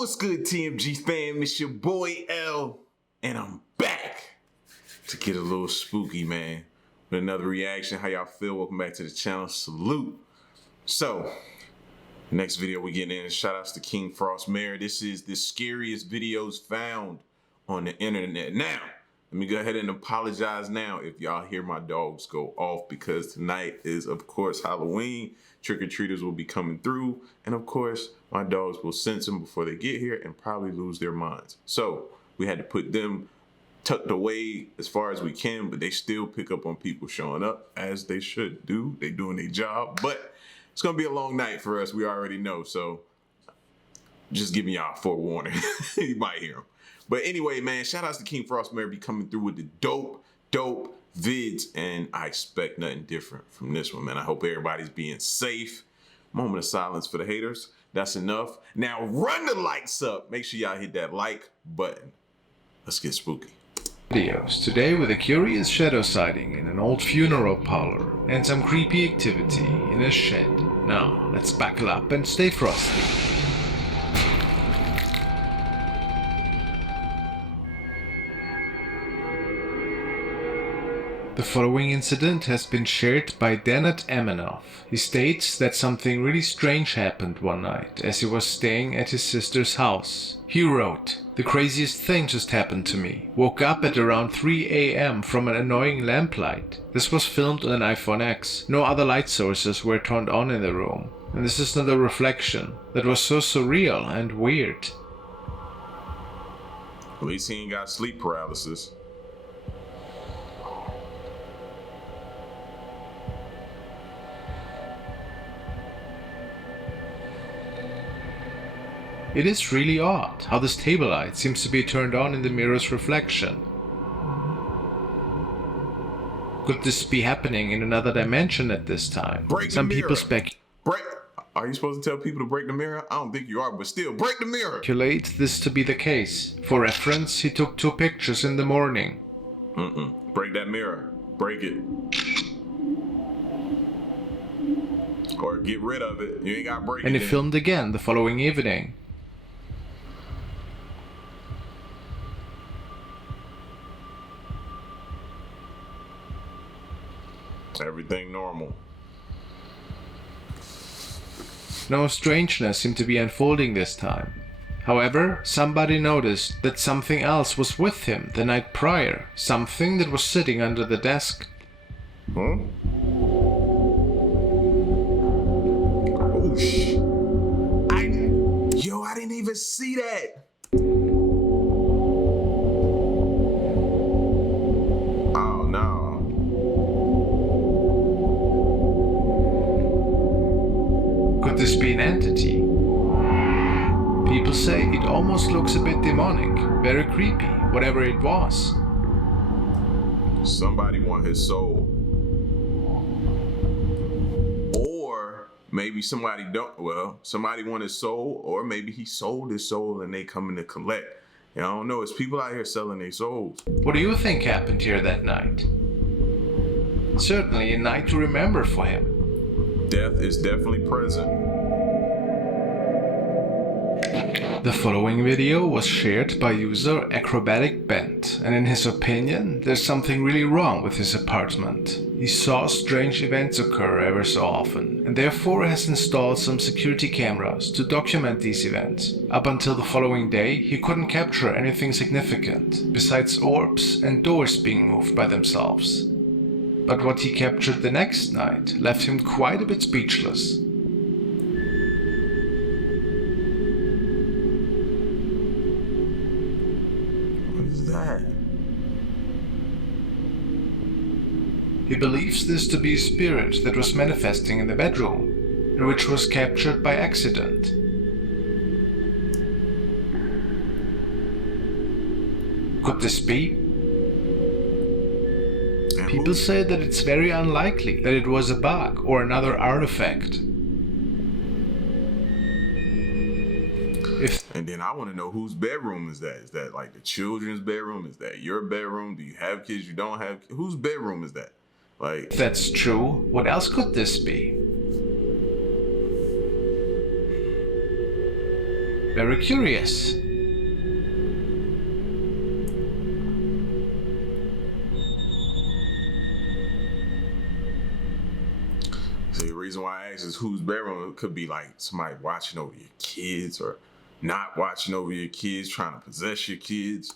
What's good, TMG fam? It's your boy L, and I'm back to get a little spooky, man, with another reaction. How y'all feel? Welcome back to the channel. Salute. So, next video we getting in. Shout outs to King Frost Mayor. This is the scariest videos found on the internet. Now, let me go ahead and apologize now if y'all hear my dogs go off, because tonight is, of course, Halloween. Trick-or-treaters will be coming through, and of course, my dogs will sense them before they get here and probably lose their minds. So we had to put them tucked away as far as we can, but they still pick up on people showing up, as they should do. They doing their job, but it's gonna be a long night for us. We already know, so just giving y'all a forewarning. You might hear them. But anyway, man, shout outs to King Frost Mary be coming through with the dope vids, and I expect nothing different from this one, man. I hope everybody's being safe. Moment of silence for the haters. That's enough. Now run the lights up. Make sure y'all hit that like button. Let's get spooky. Videos today with a curious shadow sighting in an old funeral parlor and some creepy activity in a shed. Now let's buckle up and stay frosty. The following incident has been shared by Dennett Amanoff. He states that something really strange happened one night as he was staying at his sister's house. He wrote, "The craziest thing just happened to me. Woke up at around 3 a.m. from an annoying lamplight. This was filmed on an iPhone X. No other light sources were turned on in the room. And this is not a reflection. That was so surreal and weird." At least he ain't got sleep paralysis. It is really odd how this table light seems to be turned on in the mirror's reflection. Could this be happening in another dimension at this time? Some people Are you supposed to tell people to break the mirror? I don't think you are, but still, break the mirror! Speculate this to be the case. For reference, he took 2 pictures in the morning. Break that mirror. Break it. Or get rid of it. You ain't got to break it. And he filmed again the following evening. Everything normal. No strangeness seemed to be unfolding this time. However, somebody noticed that something else was with him the night prior. Something that was sitting under the desk. Huh? Oh, I didn't even see that. Oh, no. Could this be an entity? People say it almost looks a bit demonic, very creepy, whatever it was. Somebody want his soul. Or maybe somebody somebody want his soul, or maybe he sold his soul and they coming to collect. I don't know, it's people out here selling their souls. What do you think happened here that night? Certainly a night to remember for him. Death is definitely present. The following video was shared by user Acrobatic Bent, and in his opinion, there's something really wrong with his apartment. He saw strange events occur ever so often, and therefore has installed some security cameras to document these events. Up until the following day, he couldn't capture anything significant, besides orbs and doors being moved by themselves. But what he captured the next night left him quite a bit speechless. What is that? He believes this to be a spirit that was manifesting in the bedroom, and which was captured by accident. Could this be? People say that it's very unlikely that it was a bug or another artifact. And then I want to know whose bedroom is that? Is that like the children's bedroom? Is that your bedroom? Do you have kids? You don't have? Whose bedroom is that? Like, if that's true, what else could this be? Very curious. So the reason why I asked is whose bedroom. It could be like somebody watching over your kids or not watching over your kids, trying to possess your kids.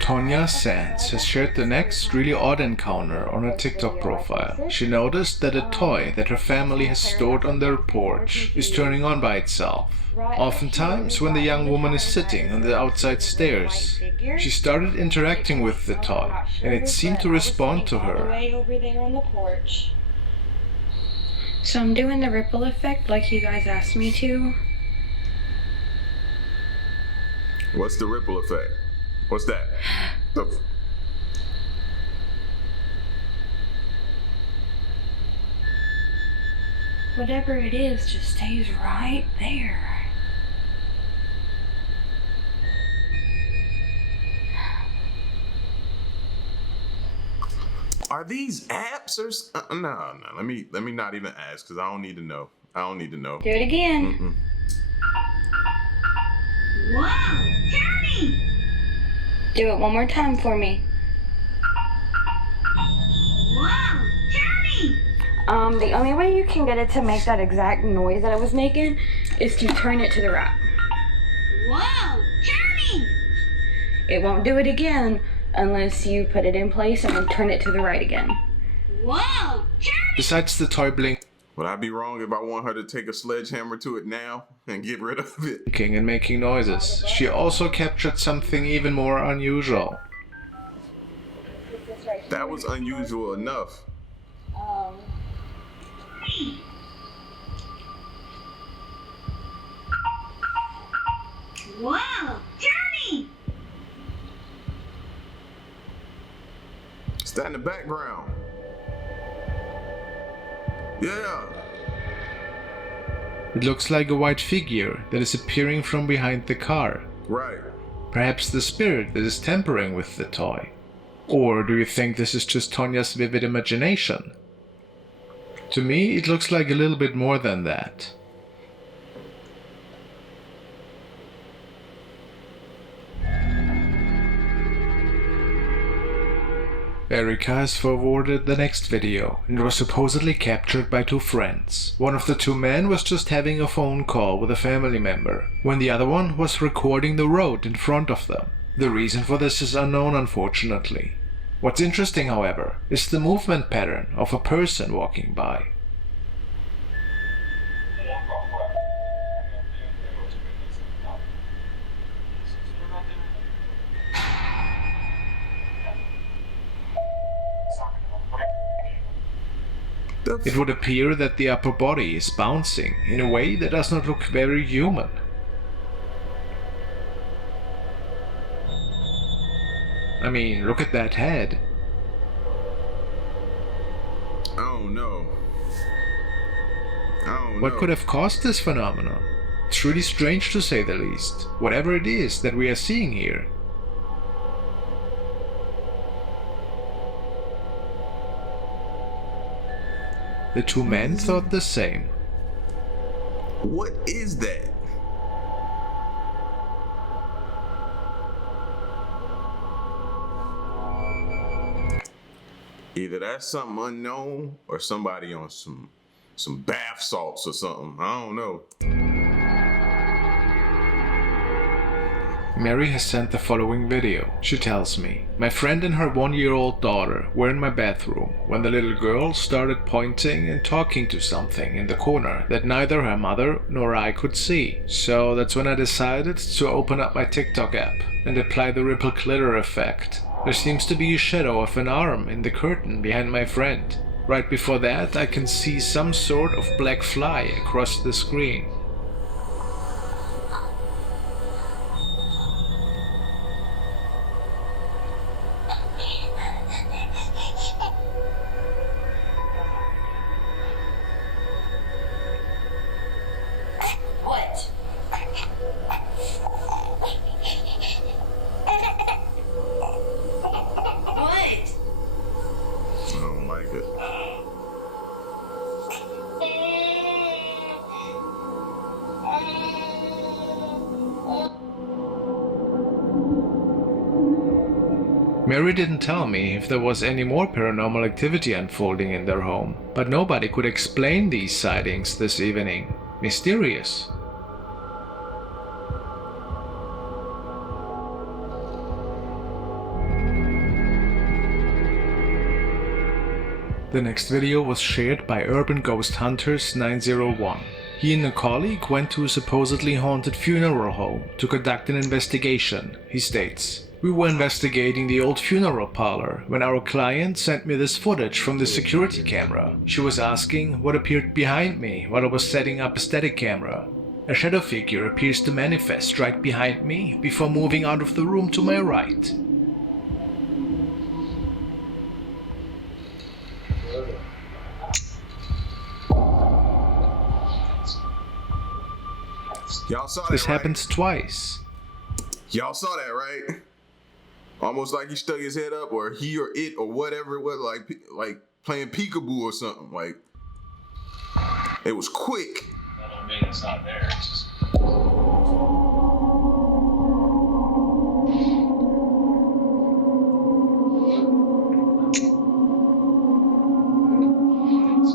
Tonya Sands has shared the next really odd encounter on her TikTok profile. She noticed that a toy that her family has stored on their porch is turning on by itself. Oftentimes, when the young woman is sitting on the outside stairs, she started interacting with the toy, and it seemed to respond to her. Way over there on the porch. So I'm doing the ripple effect like you guys asked me to. What's the ripple effect? What's that? Whatever it is just stays right there. Are these apps or no? Let me not even ask because I don't need to know. I don't need to know. Do it again. Wow, Johnny! Do it one more time for me. Wow, Johnny! The only way you can get it to make that exact noise that it was making is to turn it to the right. Wow, Johnny! It won't do it again unless you put it in place and then turn it to the right again. Wow, Johnny! Besides the toy blinking Would I be wrong if I want her to take a sledgehammer to it now and get rid of it? and making noises, she also captured something even more unusual. That was unusual enough. Wow, Johnny! Is that in the background? Yeah. It looks like a white figure that is appearing from behind the car. Right. Perhaps the spirit that is tampering with the toy. Or do you think this is just Tonya's vivid imagination? To me, it looks like a little bit more than that. Erika has forwarded the next video and was supposedly captured by two friends. One of the two men was just having a phone call with a family member, when the other one was recording the road in front of them. The reason for this is unknown, unfortunately. What's interesting, however, is the movement pattern of a person walking by. It would appear that the upper body is bouncing in a way that does not look very human. I mean, look at that head. Oh no. Oh no. What could have caused this phenomenon? It's really strange to say the least, whatever it is that we are seeing here. The two men thought the same. What is that? Either that's something unknown or somebody on some bath salts or something. I don't know. Mary has sent the following video. She tells me, my friend and her 1-year-old daughter were in my bathroom when the little girl started pointing and talking to something in the corner that neither her mother nor I could see. So that's when I decided to open up my TikTok app and apply the ripple glitter effect. There seems to be a shadow of an arm in the curtain behind my friend. Right before that, I can see some sort of black fly across the screen. What? What? I don't like it. Mary didn't tell me if there was any more paranormal activity unfolding in their home, but nobody could explain these sightings this evening. Mysterious. The next video was shared by Urban Ghost Hunters 901. He and a colleague went to a supposedly haunted funeral home to conduct an investigation. He states, "We were investigating the old funeral parlor when our client sent me this footage from the security camera. She was asking what appeared behind me while I was setting up a static camera. A shadow figure appears to manifest right behind me before moving out of the room to my right." Y'all saw that, This right? happens twice. Y'all saw that, right? Almost like he stuck his head up, or he or it or whatever it was, like playing peekaboo or something. Like, it was quick. That don't mean it's not there. It's just...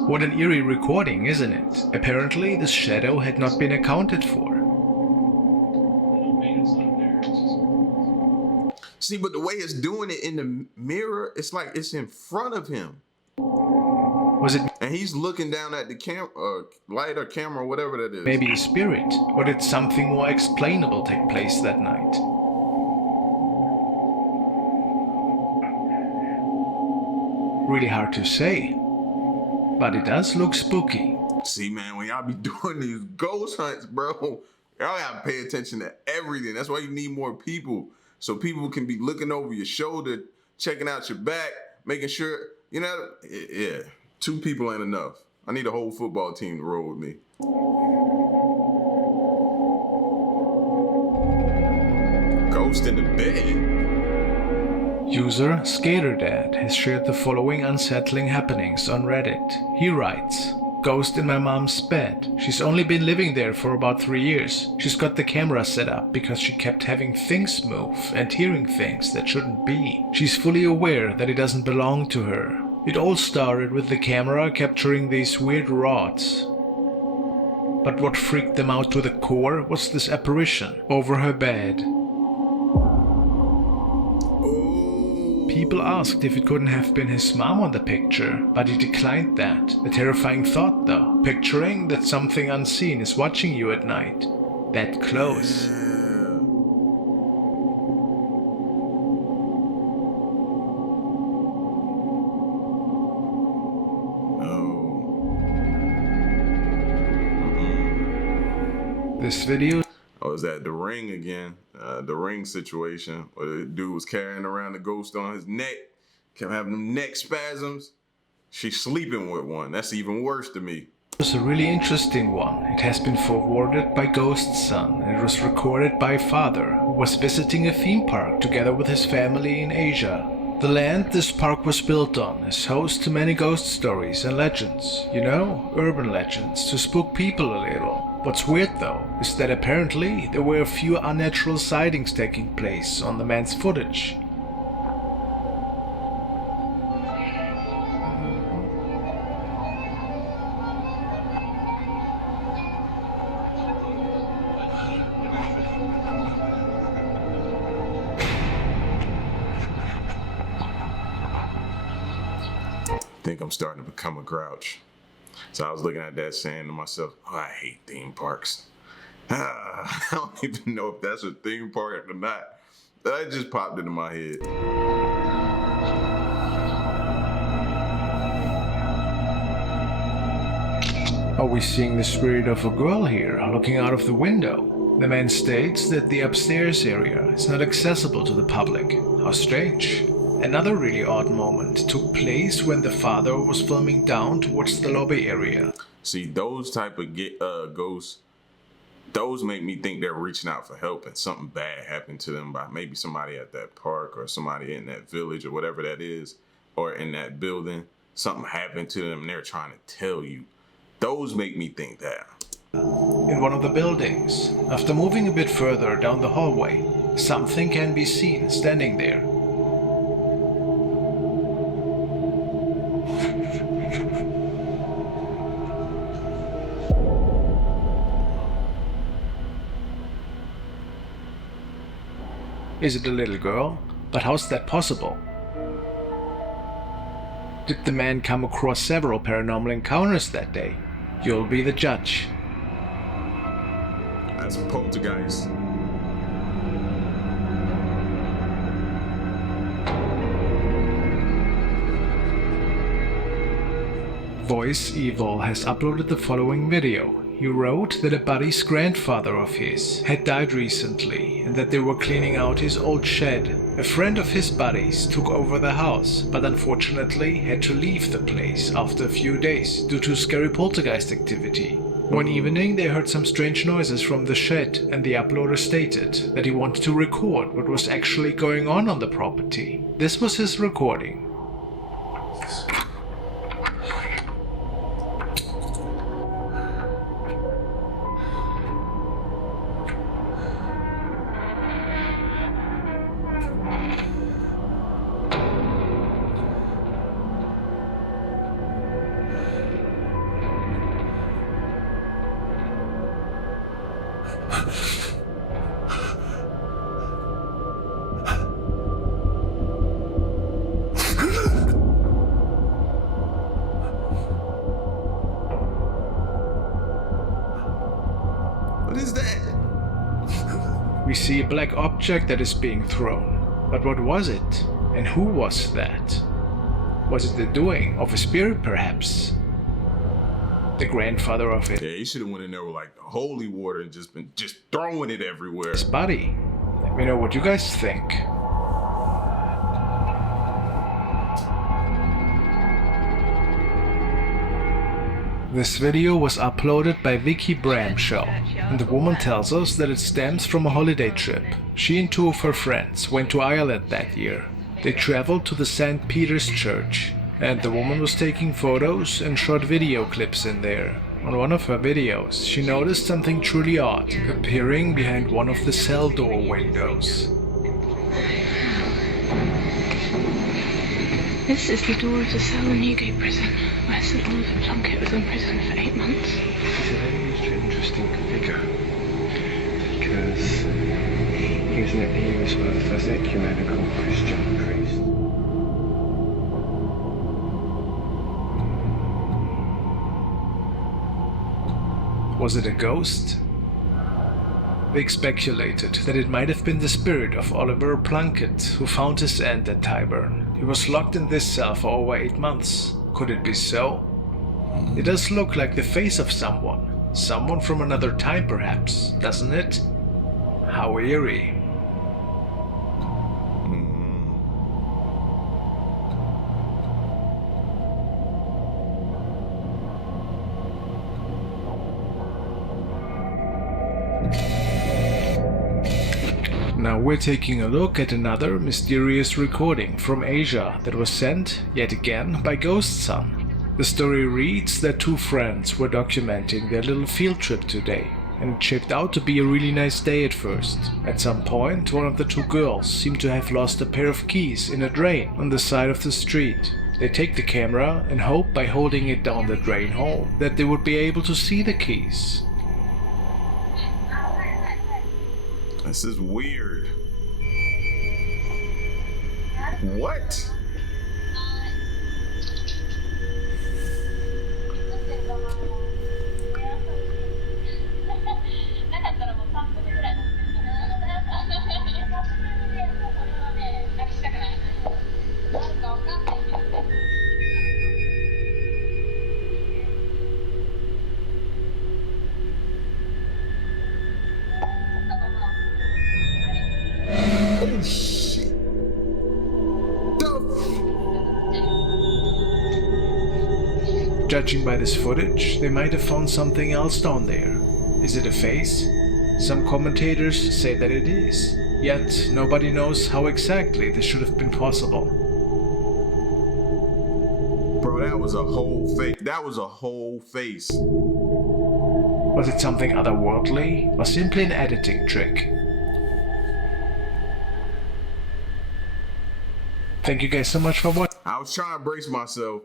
What an eerie recording, isn't it? Apparently, the shadow had not been accounted for. That don't mean it's not there. It's just... See, but the way it's doing it in the mirror, it's like it's in front of him. Was it And he's looking down at the light or camera, or whatever that is. maybe a spirit? Or did something more explainable take place that night? Really hard to say. But it does look spooky. See, man, when y'all be doing these ghost hunts, bro, y'all gotta pay attention to everything. That's why you need more people. So people can be looking over your shoulder, checking out your back, making sure, you know, yeah, 2 people ain't enough. I need a whole football team to roll with me. Ghost in the bed. User ScaterDad has shared the following unsettling happenings on Reddit. He writes, "Ghost in my mom's bed. She's only been living there for about 3 years. She's got the camera set up because she kept having things move and hearing things that shouldn't be. She's fully aware that it doesn't belong to her. It all started with the camera capturing these weird rods. But what freaked them out to the core was this apparition over her bed. People asked if it couldn't have been his mom on the picture, but he declined that. A terrifying thought though, picturing that something unseen is watching you at night. That close." This video Oh, is that The Ring again? The Ring situation where the dude was carrying around the ghost on his neck, kept having them neck spasms. She's sleeping with one. That's even worse to me. was a really interesting one. It has been forwarded by Ghost's son, and it was recorded by father, who was visiting a theme park together with his family in Asia. The land this park was built on is host to many ghost stories and legends. You know, urban legends to spook people a little. What's weird though, is that apparently there were a few unnatural sightings taking place on the man's footage. I think I'm starting to become a grouch. So I was looking at that saying to myself, oh, I hate theme parks. I don't even know if that's a theme park or not. That just popped into my head. Are we seeing the spirit of a girl here, looking out of the window? The man states that the upstairs area is not accessible to the public. How strange. Another really odd moment took place when the father was filming down towards the lobby area. See, those type of ghosts, those make me think they're reaching out for help and something bad happened to them by maybe somebody at that park or somebody in that village or whatever that is, or in that building. Something happened to them and they're trying to tell you. Those make me think that. In one of the buildings, after moving a bit further down the hallway, something can be seen standing there. Is it a little girl? But how's that possible? Did the man come across several paranormal encounters that day? You'll be the judge. That's a poltergeist. Voice Evil has uploaded the following video. He wrote that a buddy's grandfather of his had died recently and that they were cleaning out his old shed. A friend of his buddy's took over the house, but unfortunately had to leave the place after a few days due to scary poltergeist activity. One evening they heard some strange noises from the shed, and the uploader stated that he wanted to record what was actually going on the property. This was his recording. What is that? We see a black object that is being thrown. But what was it? And who was that? Was it the doing of a spirit, perhaps? The grandfather of it. Yeah, he should have went in there with like the holy water and just been throwing it everywhere. His buddy. Let me know what you guys think. This video was uploaded by Vicky Bramshaw, and the woman tells us that it stems from a holiday trip. She and two of her friends went to Ireland that year. They traveled to the St. Peter's Church, and the woman was taking photos and shot video clips in there. On one of her videos, she noticed something truly odd appearing behind one of the cell door windows. This is the door of the cell in Newgate Prison, where St. Oliver Plunkett was imprisoned for 8 months. He's a very interesting figure because he was sort of the first ecumenical Christian priest. Was it a ghost? Vic speculated that it might have been the spirit of Oliver Plunkett, who found his end at Tyburn. He was locked in this cell for over 8 months. Could it be so? It does look like the face of someone. Someone from another time, perhaps, doesn't it? How eerie. Now we're taking a look at another mysterious recording from Asia that was sent, yet again, by Ghost Son. The story reads that two friends were documenting their little field trip today, and it shaped out to be a really nice day at first. At some point, one of the two girls seemed to have lost a pair of keys in a drain on the side of the street. They take the camera and hope by holding it down the drain hole that they would be able to see the keys. This is weird. What? Oh shit. Judging by this footage, they might have found something else down there. Is it a face? Some commentators say that it is, yet nobody knows how exactly this should have been possible. Bro, that was a whole fake. That was a whole face. Was it something otherworldly, or simply an editing trick? Thank you guys so much for watching. I was trying to brace myself.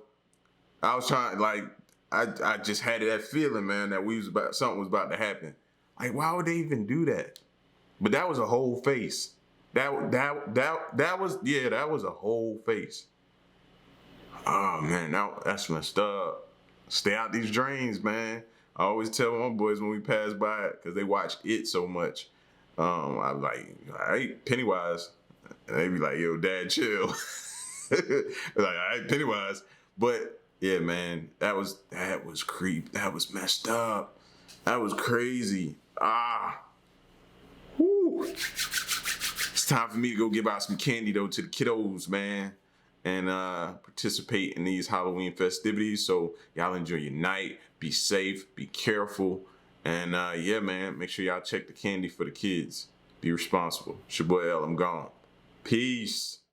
I was trying, like, I just had that feeling, man, that something was about to happen. Like, why would they even do that? But that was a whole face. That was a whole face. Oh man, that's messed up. Stay out these drains, man. I always tell my boys when we pass by it because they watch it so much. I'm like, all right, Pennywise. And they be like, yo, Dad, chill. Like, all right, Pennywise. But yeah, man, that was creep. That was messed up. That was crazy. Whew. It's time for me to go give out some candy though to the kiddos, man, and participate in these Halloween festivities. So y'all enjoy your night. Be safe. Be careful. And yeah, man, make sure y'all check the candy for the kids. Be responsible. It's your boy L. I'm gone. Peace.